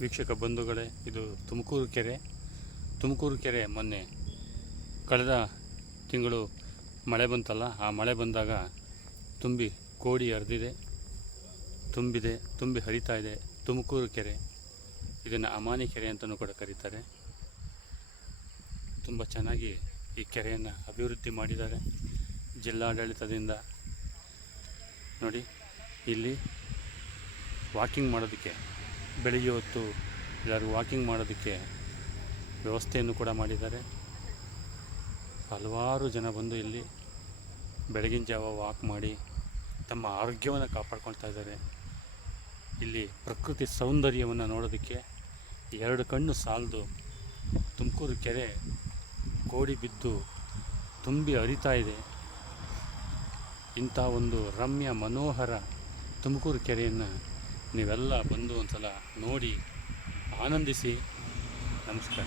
ವೀಕ್ಷಕ ಬಂಧುಗಳೇ, ಇದು ತುಮಕೂರು ಕೆರೆ ಮೊನ್ನೆ ಕಳೆದ ತಿಂಗಳು ಮಳೆ ಬಂತಲ್ಲ, ಆ ಮಳೆ ಬಂದಾಗ ತುಂಬಿ ಕೋಡಿ ಹರಿದಿದೆ, ತುಂಬಿ ಹರಿತಾ ಇದೆ ತುಮಕೂರು ಕೆರೆ. ಇದನ್ನು ಅಮಾನಿ ಕೆರೆ ಅಂತಲೂ ಕೂಡ ಕರೀತಾರೆ. ತುಂಬ ಚೆನ್ನಾಗಿ ಈ ಕೆರೆಯನ್ನು ಅಭಿವೃದ್ಧಿ ಮಾಡಿದ್ದಾರೆ ಜಿಲ್ಲಾಡಳಿತದಿಂದ. ನೋಡಿ, ಇಲ್ಲಿ ವಾಕಿಂಗ್ ಮಾಡೋದಕ್ಕೆ, ಬೆಳಿಗ್ಗೆ ಹೊತ್ತು ಎಲ್ಲರೂ ವಾಕಿಂಗ್ ಮಾಡೋದಕ್ಕೆ ವ್ಯವಸ್ಥೆಯನ್ನು ಕೂಡ ಮಾಡಿದ್ದಾರೆ. ಹಲವಾರು ಜನ ಬಂದು ಇಲ್ಲಿ ಬೆಳಗಿನ ಜಾವ ವಾಕ್ ಮಾಡಿ ತಮ್ಮ ಆರೋಗ್ಯವನ್ನು ಕಾಪಾಡ್ಕೊಳ್ತಾ ಇದ್ದಾರೆ. ಇಲ್ಲಿ ಪ್ರಕೃತಿ ಸೌಂದರ್ಯವನ್ನು ನೋಡೋದಕ್ಕೆ ಎರಡು ಕಣ್ಣು ಸಾಲದು. ತುಮಕೂರು ಕೆರೆ ಕೋಡಿ ಬಿದ್ದು ತುಂಬಿ ಹರಿತಾ ಇದೆ. ಇಂಥ ಒಂದು ರಮ್ಯ ಮನೋಹರ ತುಮಕೂರು ಕೆರೆಯನ್ನು ನೀವೆಲ್ಲ ಬಂದು ಒಂದು ಸಲ ನೋಡಿ ಆನಂದಿಸಿ. ನಮಸ್ಕಾರ.